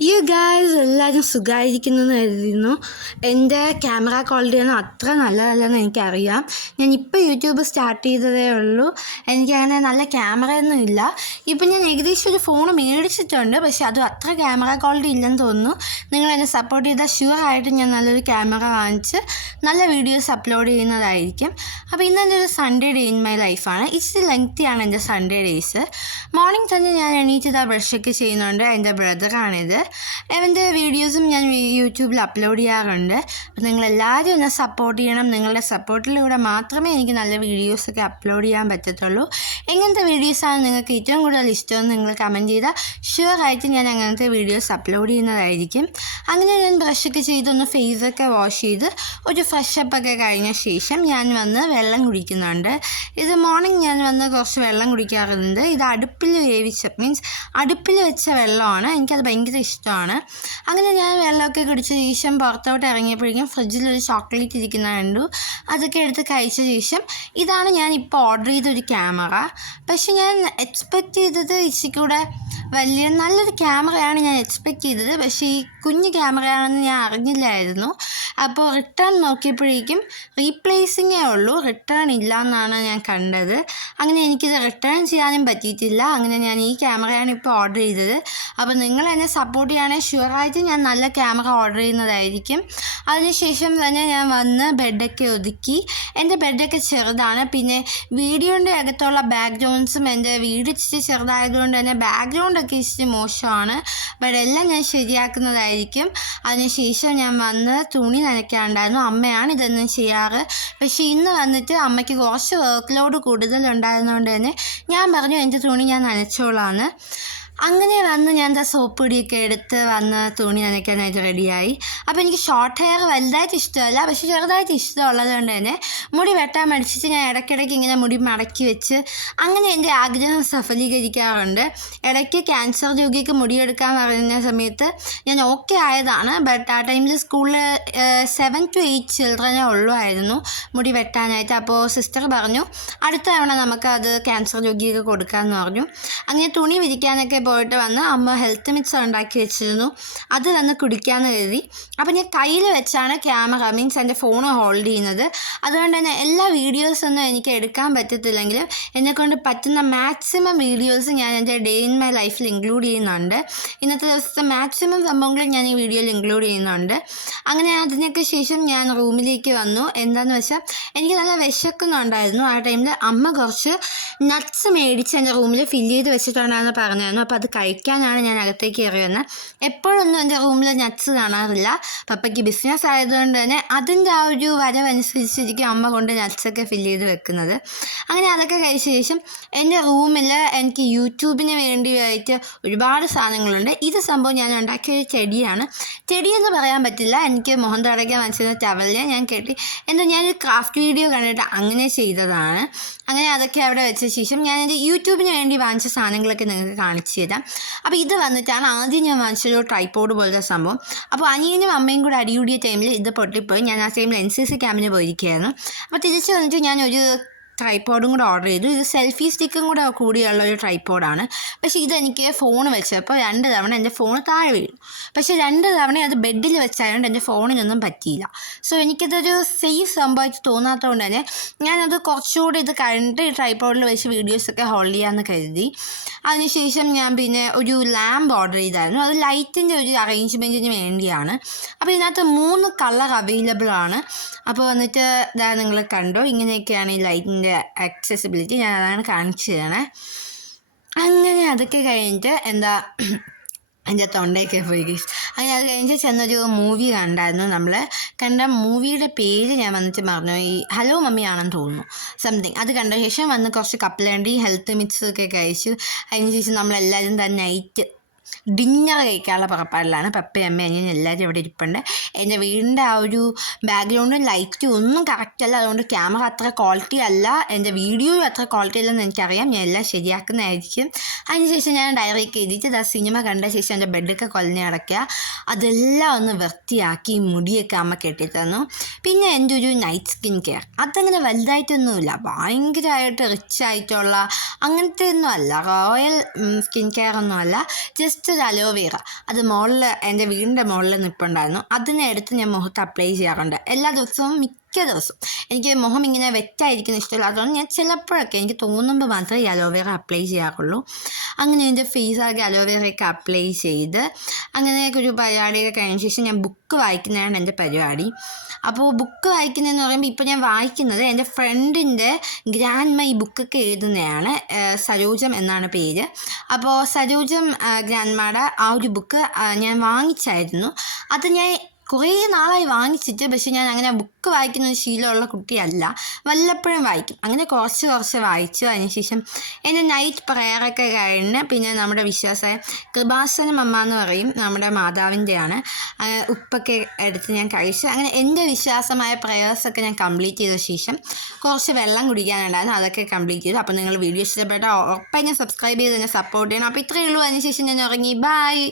ഈ ഗായ്സ് എല്ലാവരും സുഖമായിരിക്കുന്നെന്ന് കരുതുന്നു. എന്റെ ക്യാമറ ക്വാളിറ്റി ഒന്നും അത്ര നല്ലതല്ലെന്ന് എനിക്കറിയാം. ഞാൻ ഇപ്പോൾ യൂട്യൂബ് സ്റ്റാർട്ട് ചെയ്തതേ ഉള്ളൂ. എനിക്കങ്ങനെ നല്ല ക്യാമറയൊന്നും ഇല്ല. ഇപ്പം ഞാൻ ഏകദേശം ഒരു ഫോൺ മേടിച്ചിട്ടുണ്ട്. പക്ഷെ അതും അത്ര ക്യാമറ ക്വാളിറ്റി ഇല്ലെന്ന് തോന്നുന്നു. നിങ്ങൾ എന്നെ സപ്പോർട്ട് ചെയ്താൽ ഷുവറായിട്ട് ഞാൻ നല്ലൊരു ക്യാമറ വാങ്ങിച്ച് നല്ല വീഡിയോസ് അപ്ലോഡ് ചെയ്യുന്നതായിരിക്കും. അപ്പോൾ ഇന്ന് എന്റെ ഒരു സൺഡേ ഡേ ഇൻ മൈ ലൈഫാണ് ഇച്ചിരി ലെങ്തിയാണ് എന്റെ സൺഡേ ഡേയ്സ് മോർണിംഗ് തന്നെ ഞാൻ എണീറ്റ് ആ ബ്രഷൊക്കെ ചെയ്യുന്നുണ്ട്. എന്റെ ബ്രദറാണിത് എന്റെ വീഡിയോസും ഞാൻ യൂട്യൂബിൽ അപ്ലോഡ് ചെയ്യാറുണ്ട്. അപ്പോൾ നിങ്ങളെല്ലാവരും എന്നെ സപ്പോർട്ട് ചെയ്യണം. നിങ്ങളുടെ സപ്പോർട്ടിലൂടെ മാത്രമേ എനിക്ക് നല്ല വീഡിയോസൊക്കെ അപ്ലോഡ് ചെയ്യാൻ പറ്റത്തുള്ളൂ. എങ്ങനത്തെ വീഡിയോസാണ് നിങ്ങൾക്ക് ഏറ്റവും കൂടുതൽ ഇഷ്ടമെന്ന് നിങ്ങൾ കമന്റ് ചെയ്താൽ ഷുവറായിട്ട് ഞാൻ അങ്ങനത്തെ വീഡിയോസ് അപ്ലോഡ് ചെയ്യുന്നതായിരിക്കും. അങ്ങനെ ഞാൻ ബ്രഷൊക്കെ ചെയ്തൊന്ന് ഫേസൊക്കെ വാഷ് ചെയ്ത് ഒരു ഫ്രഷപ്പൊക്കെ കഴിഞ്ഞ ശേഷം ഞാൻ വന്ന് വെള്ളം കുടിക്കുന്നുണ്ട്. ഇത് മോർണിംഗ് ഞാൻ വന്ന് കുറച്ച് വെള്ളം കുടിക്കാറുണ്ട്. ഇത് അടുപ്പിൽ വേവിച്ച മീൻസ് അടുപ്പിൽ വെച്ച വെള്ളമാണ്. എനിക്കത് ഭയങ്കര ഇഷ്ടമാണ്. അങ്ങനെ ഞാൻ വെള്ളമൊക്കെ കുടിച്ച ശേഷം പുറത്തോട്ട് ഇറങ്ങിയപ്പോഴേക്കും ഫ്രിഡ്ജിലൊരു ചോക്ലേറ്റ് ഇരിക്കുന്ന കണ്ടു. അതൊക്കെ എടുത്ത് കഴിച്ച ശേഷം ഇതാണ് ഞാൻ ഇപ്പോൾ ഓർഡർ ചെയ്തൊരു ക്യാമറ പക്ഷെ ഞാൻ എക്സ്പെക്റ്റ് ചെയ്തത് ഇച്ചിക്കൂടെ വലിയ നല്ലൊരു ക്യാമറയാണ് ഞാൻ എക്സ്പെക്റ്റ് ചെയ്തത്. പക്ഷേ ഈ കുഞ്ഞു ക്യാമറയാണെന്ന് ഞാൻ അറിഞ്ഞില്ലായിരുന്നു. അപ്പോൾ റിട്ടേൺ നോക്കിയപ്പോഴേക്കും റീപ്ലേസിങ്ങേ ഉള്ളൂ. റിട്ടേൺ ഇല്ല എന്നാണ് ഞാൻ കണ്ടത്. അങ്ങനെ എനിക്കിത് റിട്ടേൺ ചെയ്യാനും പറ്റിയിട്ടില്ല. അങ്ങനെ ഞാൻ ഈ ക്യാമറയാണ് ഇപ്പോൾ ഓർഡർ ചെയ്തത്. അപ്പോൾ നിങ്ങൾ എന്നെ സപ്പോർട്ട് ചെയ്യുകയാണെങ്കിൽ ഷുവറായിട്ട് ഞാൻ നല്ല ക്യാമറ ഓർഡർ ചെയ്യുന്നതായിരിക്കും. അതിനുശേഷം തന്നെ ഞാൻ വന്ന് ബെഡൊക്കെ ഒതുക്കി. എന്റെ ബെഡൊക്കെ ചെറുതാണ്. പിന്നെ വീഡിയോന്റെ അകത്തുള്ള ബാക്ക്ഗ്രൗണ്ട്സും എന്റെ വീട് ഇച്ചിരി ചെറുതായതുകൊണ്ട് തന്നെ ബാക്ക്ഗ്രൗണ്ടൊക്കെ ഇച്ചിരി മോശമാണ്. ബട്ട് എല്ലാം ഞാൻ ശരിയാക്കുന്നതായിരിക്കും. അതിനുശേഷം ഞാൻ വന്ന് തുണി നനയ്ക്കാണ്ടായിരുന്നു അമ്മയാണ് ഇതൊന്നും ചെയ്യാറ്. പക്ഷേ ഇന്ന് വന്നിട്ട് അമ്മയ്ക്ക് കുറച്ച് വർക്ക് ലോഡ് കൂടുതലുണ്ടായിരുന്നതുകൊണ്ട് തന്നെ ഞാൻ പറഞ്ഞു എന്റെ തുണി ഞാൻ നനച്ചോളാന്ന്. അങ്ങനെ വന്ന് ഞാൻ എന്താ സോപ്പ് പൊടിയൊക്കെ എടുത്ത് വന്ന് തുണി നനയ്ക്കാനായിട്ട് റെഡിയായി. അപ്പോൾ എനിക്ക് ഷോർട്ട് ഹെയർ വലുതായിട്ട് ഇഷ്ടമല്ല പക്ഷേ ചെറുതായിട്ട് ഇഷ്ടമുള്ളത് കൊണ്ട് തന്നെ മുടി വെട്ടാൻ മടിച്ചിട്ട് ഞാൻ ഇടയ്ക്കിടയ്ക്ക് ഇങ്ങനെ മുടി മടക്കി വെച്ച് അങ്ങനെ എന്റെ ആഗ്രഹം സഫലീകരിക്കാറുണ്ട്. ഇടയ്ക്ക് ക്യാൻസർ രോഗിക്ക് മുടിയെടുക്കാൻ പറയുന്ന സമയത്ത് ഞാൻ ഓക്കെ ആയതാണ് ബട്ട് ആ ടൈമിൽ സ്കൂളിൽ സെവൻ ടു എയ്റ്റ് ചിൽഡ്രനെ ഉള്ളുമായിരുന്നു മുടി വെട്ടാനായിട്ട്. അപ്പോൾ സിസ്റ്റർ പറഞ്ഞു അടുത്ത തവണ നമുക്കത് ക്യാൻസർ രോഗിയൊക്കെ കൊടുക്കാമെന്ന് പറഞ്ഞു. അങ്ങനെ തുണി വിരിക്കാനൊക്കെ പോയിട്ട് വന്ന് അമ്മ ഹെൽത്ത് മിക്സർ ഉണ്ടാക്കി വെച്ചിരുന്നു. അത് വന്ന് കുടിക്കാമെന്ന് കരുതി. അപ്പോൾ ഞാൻ കയ്യിൽ വെച്ചാണ് ക്യാമറ മീൻസ് എന്റെ ഫോൺ ഹോൾഡ് ചെയ്യുന്നത്. അതുകൊണ്ട് തന്നെ എല്ലാ വീഡിയോസൊന്നും എനിക്ക് എടുക്കാൻ പറ്റത്തില്ലെങ്കിലും എന്നെക്കൊണ്ട് പറ്റുന്ന മാക്സിമം വീഡിയോസ് ഞാൻ എന്റെ ഡേ ഇൻ മൈ ലൈഫിൽ ഇൻക്ലൂഡ് ചെയ്യുന്നുണ്ട്. ഇന്നത്തെ ദിവസത്തെ മാക്സിമം സംഭവങ്ങളും ഞാൻ ഈ വീഡിയോയിൽ ഇൻക്ലൂഡ് ചെയ്യുന്നുണ്ട്. അങ്ങനെ അതിനൊക്കെ ശേഷം ഞാൻ റൂമിലേക്ക് വന്നു. എന്താണെന്ന് വെച്ചാൽ എനിക്ക് നല്ല വിശക്കുന്നുണ്ടായിരുന്നു. ആ ടൈമിൽ അമ്മ കുറച്ച് നട്ട്സ് മേടിച്ച് എന്റെ റൂമിൽ ഫില്ല് ചെയ്ത് വെച്ചിട്ടുണ്ടെന്ന് പറഞ്ഞായിരുന്നു അപ്പോൾ അത് കഴിക്കാനാണ് ഞാൻ അകത്തേക്ക് കയറി വന്നത് എപ്പോഴൊന്നും എന്റെ റൂമിൽ നട്ട്സ് കാണാറില്ല. പപ്പയ്ക്ക് ബിസിനസ് ആയതുകൊണ്ട് തന്നെ അതിന്റെ ആ ഒരു വരവനുസരിച്ചിരിക്കും അമ്മ കൊണ്ട് നട്ട്സൊക്കെ ഫില്ല് ചെയ്ത് വെക്കുന്നത്. അങ്ങനെ അതൊക്കെ കഴിച്ച ശേഷം എന്റെ റൂമിൽ എനിക്ക് യൂട്യൂബിന് വേണ്ടിയായിട്ട് ഒരുപാട് സാധനങ്ങളുണ്ട്. ഇത് സംഭവം ഞാൻ ഉണ്ടാക്കിയ ഒരു ചെടിയാണ് ചെടിയെന്ന് പറയാൻ പറ്റില്ല. എനിക്ക് മുഖം തടയ്ക്കാൻ മനസ്സിലായ ടവലിൽ ഞാൻ കെട്ടി. എന്തോ ഞാനൊരു ക്രാഫ്റ്റ് വീഡിയോ കണ്ടിട്ട് അങ്ങനെ ചെയ്തതാണ്. അങ്ങനെ അതൊക്കെ അവിടെ വെച്ച ശേഷം ഞാൻ എന്റെ യൂട്യൂബിന് വേണ്ടി വാങ്ങിച്ച സാധനങ്ങളൊക്കെ നിങ്ങൾക്ക് കാണിച്ചു തരാം. അപ്പോൾ ഇത് വന്നിട്ടാണ് ആദ്യം ഞാൻ വാങ്ങിച്ചൊരു ട്രൈപ്പോഡ് പോലത്തെ സംഭവം. അപ്പോൾ അനിയനും അമ്മയും കൂടെ അടികൂടിയ ടൈമിൽ ഇത് പൊട്ടിപ്പോയി. ഞാൻ ആ ടൈമിൽ എൻ സി സി ക്യാമ്പിന് പോയിരിക്കുകയായിരുന്നു. അപ്പോൾ തിരിച്ച് വന്നിട്ട് ഞാൻ ഒരു ട്രൈപ്പോഡും കൂടെ ഓർഡർ ചെയ്തു. ഇത് സെൽഫി സ്റ്റിക്കും കൂടെ കൂടിയുള്ള ഒരു ട്രൈപ്പോഡാണ് പക്ഷേ ഇതെനിക്ക് ഫോൺ വെച്ചപ്പോൾ രണ്ട് തവണ എന്റെ ഫോൺ താഴെ വീഴും പക്ഷേ രണ്ട് തവണ അത് ബെഡിൽ വെച്ചായതുകൊണ്ട് എന്റെ ഫോണിനൊന്നും പറ്റിയില്ല. സോ എനിക്കിതൊരു സേഫ് സംഭവമായിട്ട് തോന്നാത്തതുകൊണ്ട് തന്നെ ഞാനത് കുറച്ചുകൂടി ഇത് കഴിഞ്ഞിട്ട് ഈ ട്രൈപ്പോഡിൽ വെച്ച് വീഡിയോസൊക്കെ ഹോൾഡ് ചെയ്യാമെന്ന് കരുതി. അതിനുശേഷം ഞാൻ പിന്നെ ഒരു ലാമ്പ് ഓർഡർ ചെയ്തായിരുന്നു. അത് ലൈറ്റിന്റെ ഒരു അറേഞ്ച്മെന്റിന് വേണ്ടിയാണ്. അപ്പോൾ ഇതിനകത്ത് മൂന്ന് കളർ അവൈലബിൾ ആണ്. അപ്പോൾ വന്നിട്ട് ഇതാ നിങ്ങൾ കണ്ടോ ഇങ്ങനെയൊക്കെയാണ് ഈ ലൈറ്റിന്റെ ആക്സസിബിലിറ്റി ഞാൻ അതാണ് കാണിച്ചു തരണേ. അങ്ങനെ അതൊക്കെ കഴിഞ്ഞിട്ട് എന്താ എന്റെ തൊണ്ടയൊക്കെ പോയി. അങ്ങനെ അത് കഴിഞ്ഞിട്ട് ചെന്നൊരു മൂവി കണ്ടായിരുന്നു നമ്മൾ കണ്ട മൂവിയുടെ പേര് ഞാൻ വന്നിട്ട് പറഞ്ഞു ഈ ഹലോ മമ്മി ആണെന്ന് തോന്നുന്നു. സംതിങ് അത് കണ്ട ശേഷം വന്ന് കുറച്ച് കപ്പലണ്ടി ഹെൽത്ത് മിക്സ് ഒക്കെ കഴിച്ചു. അതിന് ശേഷം നമ്മളെല്ലാവരും തന്നെ നൈറ്റ് ഡിന്നർ കഴിക്കാനുള്ള പുറപ്പാടിലാണ് പപ്പയും അമ്മയും അനിയനും എല്ലാവരും ഇവിടെ ഇരിപ്പുണ്ട്. എന്റെ വീടിന്റെ ആ ഒരു ബാക്ക്ഗ്രൗണ്ടും ലൈറ്റും ഒന്നും കറക്റ്റല്ല അതുകൊണ്ട് ക്യാമറ അത്ര ക്വാളിറ്റി അല്ല. എന്റെ വീഡിയോയും അത്ര ക്വാളിറ്റി അല്ലെന്ന് എനിക്കറിയാം. ഞാൻ എല്ലാം ശരിയാക്കുന്നതായിരിക്കും. അതിനുശേഷം ഞാൻ ഡയറിയൊക്കെ എഴുതിയിട്ട് ആ സിനിമ കണ്ട ശേഷം എന്റെ ബെഡൊക്കെ കൊല്ലഞ്ഞ് കിടക്കുക. അതെല്ലാം ഒന്ന് വൃത്തിയാക്കി മുടിയൊക്കെ അമ്മ കെട്ടി തന്നു. പിന്നെ എന്റെ ഒരു നൈറ്റ് സ്കിൻ കെയർ അതങ്ങനെ വലുതായിട്ടൊന്നുമില്ല. ഭയങ്കരമായിട്ട് റിച്ച് ആയിട്ടുള്ള അങ്ങനത്തെ ഒന്നും അല്ല. റോയൽ സ്കിൻ കെയർ ഒന്നും അല്ല. ജസ്റ്റ് ഒരു അലോവേറ അത് മുകളിൽ എന്റെ വീടിന്റെ മുകളിൽ നിൽപ്പുണ്ടായിരുന്നു അതിനെ എടുത്ത് ഞാൻ മുഖത്ത് അപ്ലൈ ചെയ്യാറുണ്ട്. എല്ലാ ദിവസവും മിക്ക ദിവസവും എനിക്ക് മുഖം ഇങ്ങനെ വെറ്റായിരിക്കുന്ന ഇഷ്ടമില്ല. അതുകൊണ്ട് ഞാൻ ചിലപ്പോഴൊക്കെ എനിക്ക് തോന്നുമ്പോൾ മാത്രമേ ഈ അലോവേറ അപ്ലൈ ചെയ്യാറുള്ളൂ. അങ്ങനെ എന്റെ ഫേസാകെ അലോവേറയൊക്കെ അപ്ലൈ ചെയ്ത് അങ്ങനെയൊക്കെ ഒരു പരിപാടിയൊക്കെ കഴിഞ്ഞ ശേഷം ഞാൻ ബുക്ക് വായിക്കുന്നതാണ് എന്റെ പരിപാടി. അപ്പോൾ ബുക്ക് വായിക്കുന്നതെന്ന് പറയുമ്പോൾ ഇപ്പോൾ ഞാൻ വായിക്കുന്നത് എന്റെ ഫ്രണ്ടിന്റെ ഗ്രാൻഡ് മൈ ബുക്കൊക്കെ എഴുതുന്നതാണ് സരോജം എന്നാണ് പേര്. അപ്പോൾ സരോജം ഗ്രാൻഡ്മയുടെ ആ ഒരു ബുക്ക് ഞാൻ വാങ്ങിച്ചായിരുന്നു. അത് ഞാൻ കുറേ നാളായി വാങ്ങിച്ചിട്ട് പക്ഷെ ഞാൻ അങ്ങനെ ബുക്ക് വായിക്കുന്ന ഒരു ശീലമുള്ള കുട്ടിയല്ല. വല്ലപ്പോഴും വായിക്കും. അങ്ങനെ കുറച്ച് കുറച്ച് വായിച്ചു. അതിനുശേഷം എന്റെ നൈറ്റ് പ്രയറൊക്കെ കഴിഞ്ഞ് പിന്നെ നമ്മുടെ വിശ്വാസമായ കൃപാസന അമ്മ എന്ന് പറയും നമ്മുടെ മാതാവിന്റെയാണ്. ഉപ്പൊക്കെ എടുത്ത് ഞാൻ കഴിച്ചു. അങ്ങനെ എന്റെ വിശ്വാസമായ പ്രയേഴ്സൊക്കെ ഞാൻ കംപ്ലീറ്റ് ചെയ്ത ശേഷം കുറച്ച് വെള്ളം കുടിക്കാനുണ്ടായിരുന്നു. അതൊക്കെ കംപ്ലീറ്റ് ചെയ്തു. അപ്പോൾ നിങ്ങൾ വീഡിയോ ഇഷ്ടപ്പെട്ട ഉറപ്പായി ഞാൻ സബ്സ്ക്രൈബ് ചെയ്ത് തന്നെ സപ്പോർട്ട് ചെയ്യണം. അപ്പോൾ ഇത്രയേ ഉള്ളൂ. അതിനുശേഷം ഞാൻ ഉറങ്ങി. ബൈ